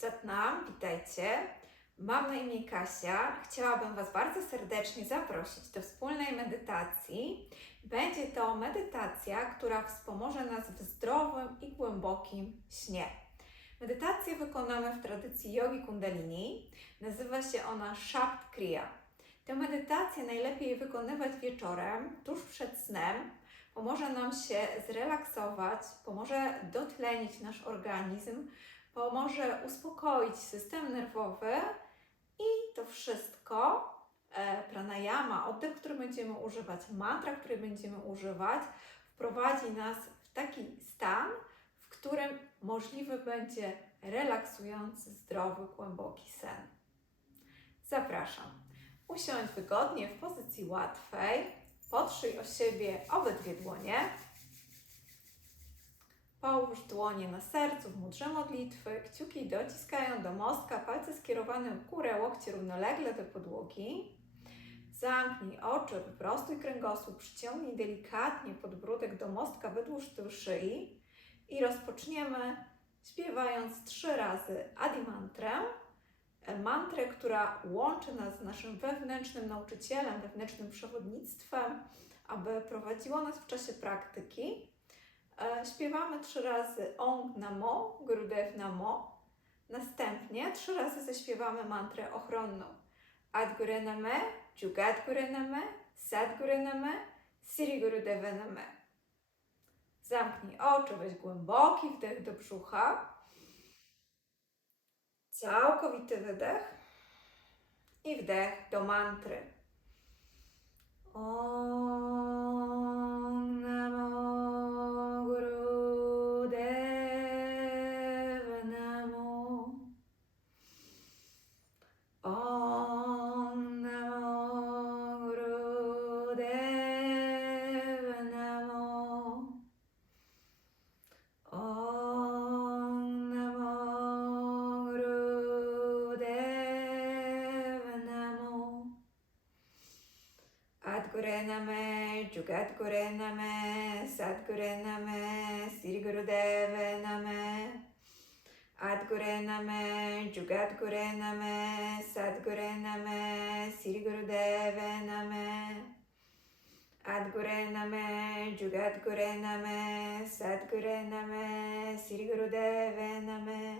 Satnam, witajcie. Mam na imię Kasia. Chciałabym Was bardzo serdecznie zaprosić do wspólnej medytacji. Będzie to medytacja, która wspomoże nas w zdrowym i głębokim śnie. Medytację wykonamy w tradycji jogi kundalini. Nazywa się ona Shapt Kriya. Tę medytację najlepiej wykonywać wieczorem, tuż przed snem. Pomoże nam się zrelaksować, pomoże dotlenić nasz organizm, pomoże uspokoić system nerwowy i to wszystko, e, pranayama, oddech, który będziemy używać, mantra, który będziemy używać, wprowadzi nas w taki stan, w którym możliwy będzie relaksujący, zdrowy, głęboki sen. Zapraszam. Usiądź wygodnie w pozycji łatwej. Potrzyj o siebie obydwie dłonie. Połóż dłonie na sercu w mudrze modlitwy, kciuki dociskają do mostka, palce skierowane w górę, łokcie równolegle do podłogi. Zamknij oczy, wyprostuj kręgosłup, przyciągnij delikatnie podbródek do mostka, wydłuż tył szyi i rozpoczniemy śpiewając trzy razy Adimantrę, mantrę, która łączy nas z naszym wewnętrznym nauczycielem, wewnętrznym przewodnictwem, aby prowadziło nas w czasie praktyki. E, Śpiewamy trzy razy Om Namo, Gurudev Namo. Następnie trzy razy zaśpiewamy mantrę ochronną. Adgure Name, Jugat Gure Name, Sadgure Name, Siri Gurudeva Name. Zamknij oczy, weź głęboki wdech do brzucha. Całkowity wydech i wdech do mantry. Om Name, Jugat Gure Name, Sadgure Name, Sri Gurudeva Name Adgure Name, Jugat Gure Name, Sadgure Name, Sri Gurudeva Name Adgure Name, Jugat Gure Name, Sadgure Name, Sri Gurudeva Name.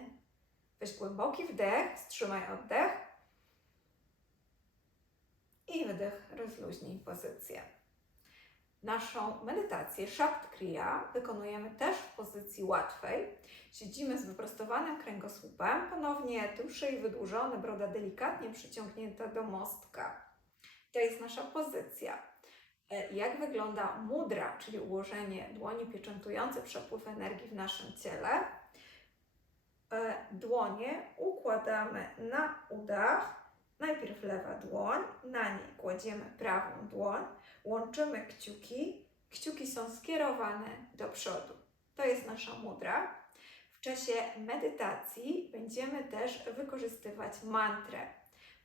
Weź głęboki wdech, wstrzymaj oddech i wydech, rozluźnij pozycję. Naszą medytację Shapt Kriya wykonujemy też w pozycji łatwej. Siedzimy z wyprostowanym kręgosłupem, ponownie tył szyi wydłużony, broda delikatnie przyciągnięta do mostka. To jest nasza pozycja. E, Jak wygląda mudra, czyli ułożenie dłoni pieczętujące przepływ energii w naszym ciele. E, Dłonie układamy na udach. Najpierw lewa dłoń, na niej kładziemy prawą dłoń, łączymy kciuki. Kciuki są skierowane do przodu. To jest nasza mudra. W czasie medytacji będziemy też wykorzystywać mantrę.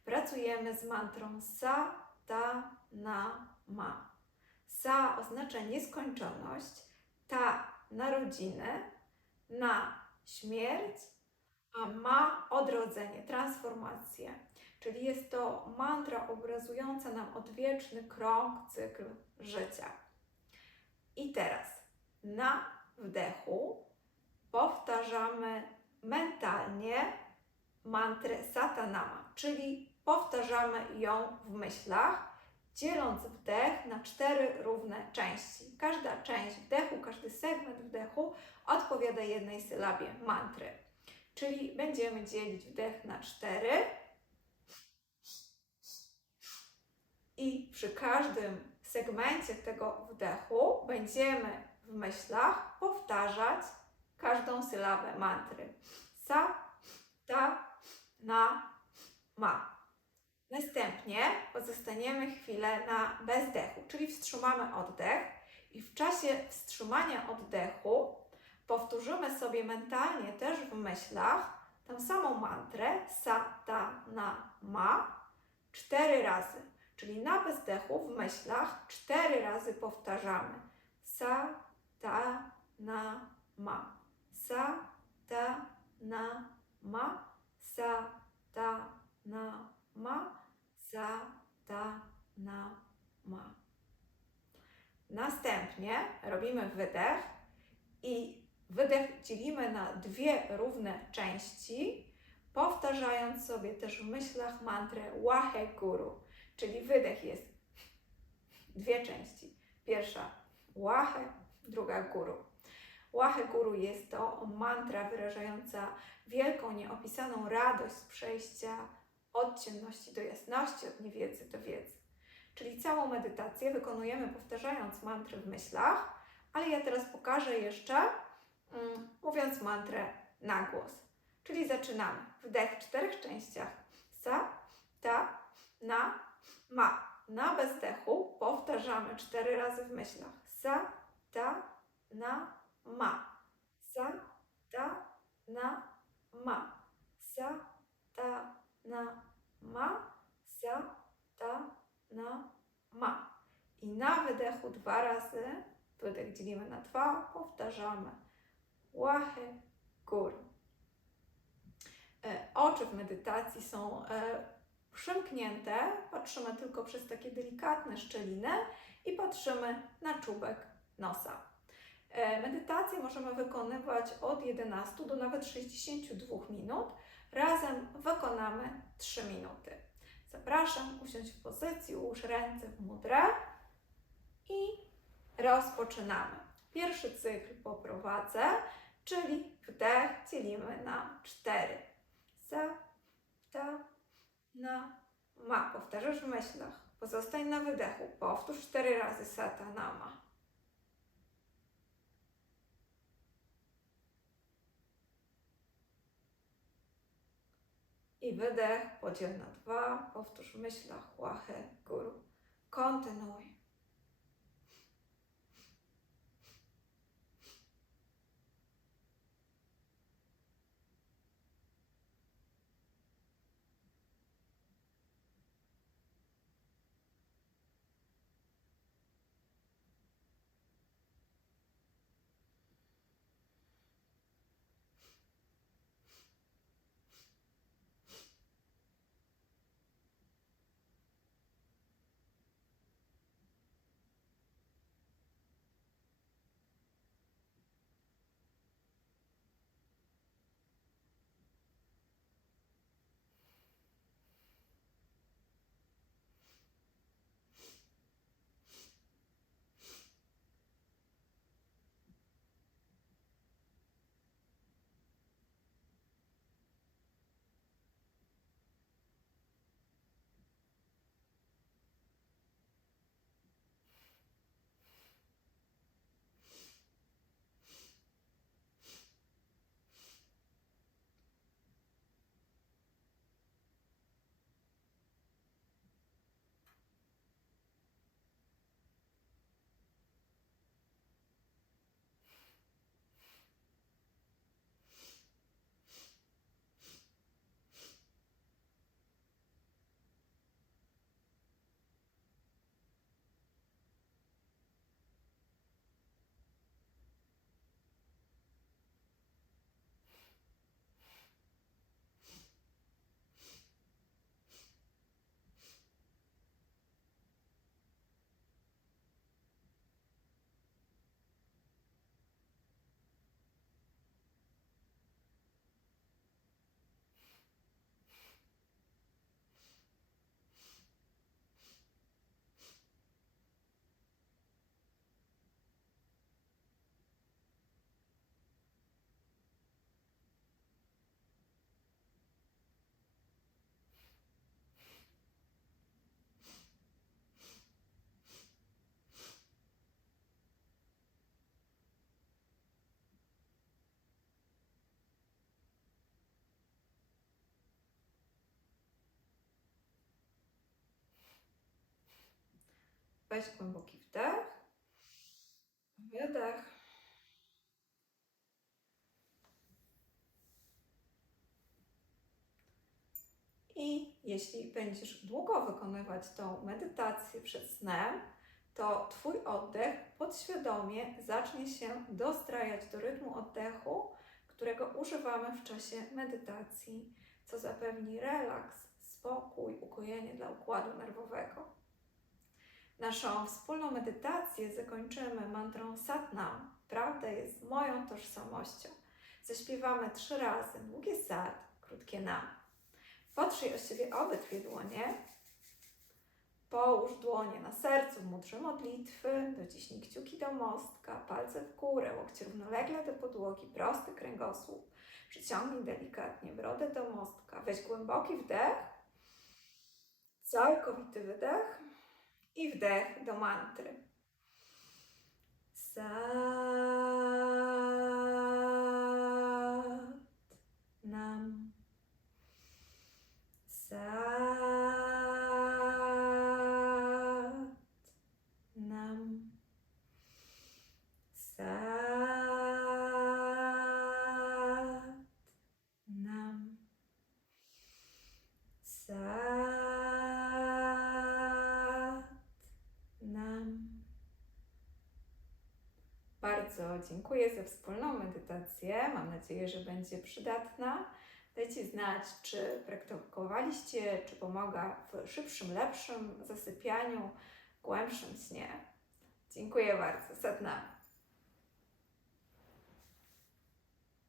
Pracujemy z mantrą sa, ta, na, ma. Sa oznacza nieskończoność, ta narodziny, na śmierć, a ma odrodzenie, transformację. Czyli jest to mantra obrazująca nam odwieczny krąg, cykl życia. I teraz na wdechu powtarzamy mentalnie mantrę Satanama, czyli powtarzamy ją w myślach dzieląc wdech na cztery równe części. Każda część wdechu, każdy segment wdechu odpowiada jednej sylabie mantry. Czyli będziemy dzielić wdech na cztery i przy każdym segmencie tego wdechu będziemy w myślach powtarzać każdą sylabę mantry. Sa, ta, na, ma. Następnie pozostaniemy chwilę na bezdechu, czyli wstrzymamy oddech i w czasie wstrzymania oddechu powtórzymy sobie mentalnie też w myślach tę samą mantrę sa, ta, na, ma cztery razy. Czyli na bezdechu w myślach cztery razy powtarzamy sa, ta, na, ma. Sa, ta, na, ma sa, ta, na, ma, sa, ta, na, ma. Następnie robimy wydech i wydech dzielimy na dwie równe części, powtarzając sobie też w myślach mantrę Wahe Guru, czyli wydech jest dwie części. Pierwsza Wahe, druga Guru. Wahe Guru jest to mantra wyrażająca wielką, nieopisaną radość z przejścia od ciemności do jasności, od niewiedzy do wiedzy. Czyli całą medytację wykonujemy powtarzając mantry w myślach, ale ja teraz pokażę jeszcze, mm, mówiąc mantrę na głos. Czyli zaczynamy. Wdech w czterech częściach. Sa, ta, na, ma. Na bezdechu powtarzamy cztery razy w myślach. Sa, ta, na, ma. Sa, ta, na, ma. Sa, ta, na, ma. Sa, ta, na, ma. I na wydechu dwa razy, wydech dzielimy na dwa, powtarzamy. Łachy, góry. E, Oczy w medytacji są e, przymknięte, patrzymy tylko przez takie delikatne szczeliny i patrzymy na czubek nosa. E, Medytację możemy wykonywać od 11 do nawet 62 minut. Razem wykonamy 3 minuty. Zapraszam usiąść w pozycji, ułóż ręce w mudrę i rozpoczynamy. Pierwszy cykl poprowadzę, czyli wdech dzielimy na 4. Sa, ta, na, ma. Powtarzasz w myślach. Pozostań na wydechu. Powtórz cztery razy satanama. I wydech podziel na dwa. Powtórz w myślach łachę guru. Kontynuuj. Weź głęboki wdech, wydech. I jeśli będziesz długo wykonywać tą medytację przed snem, to Twój oddech podświadomie zacznie się dostrajać do rytmu oddechu, którego używamy w czasie medytacji co zapewni relaks, spokój, ukojenie dla układu nerwowego. Naszą wspólną medytację zakończymy mantrą Satnam. Prawda jest moją tożsamością. Zaśpiewamy trzy razy długie Sat, krótkie Nam. Potrzyj o siebie obydwie dłonie. Połóż dłonie na sercu w mudrze modlitwy, dociśnij kciuki do mostka, palce w górę, łokcie równolegle do podłogi, prosty kręgosłup. Przyciągnij delikatnie brodę do mostka. Weź głęboki wdech, całkowity wydech i wdech do mantry. Sat nam. Sat nam. Sat nam. Sat nam. Bardzo dziękuję za wspólną medytację. Mam nadzieję, że będzie przydatna. Dajcie znać, czy praktykowaliście, czy pomaga w szybszym, lepszym zasypianiu, głębszym śnie. Dziękuję bardzo. Satnam.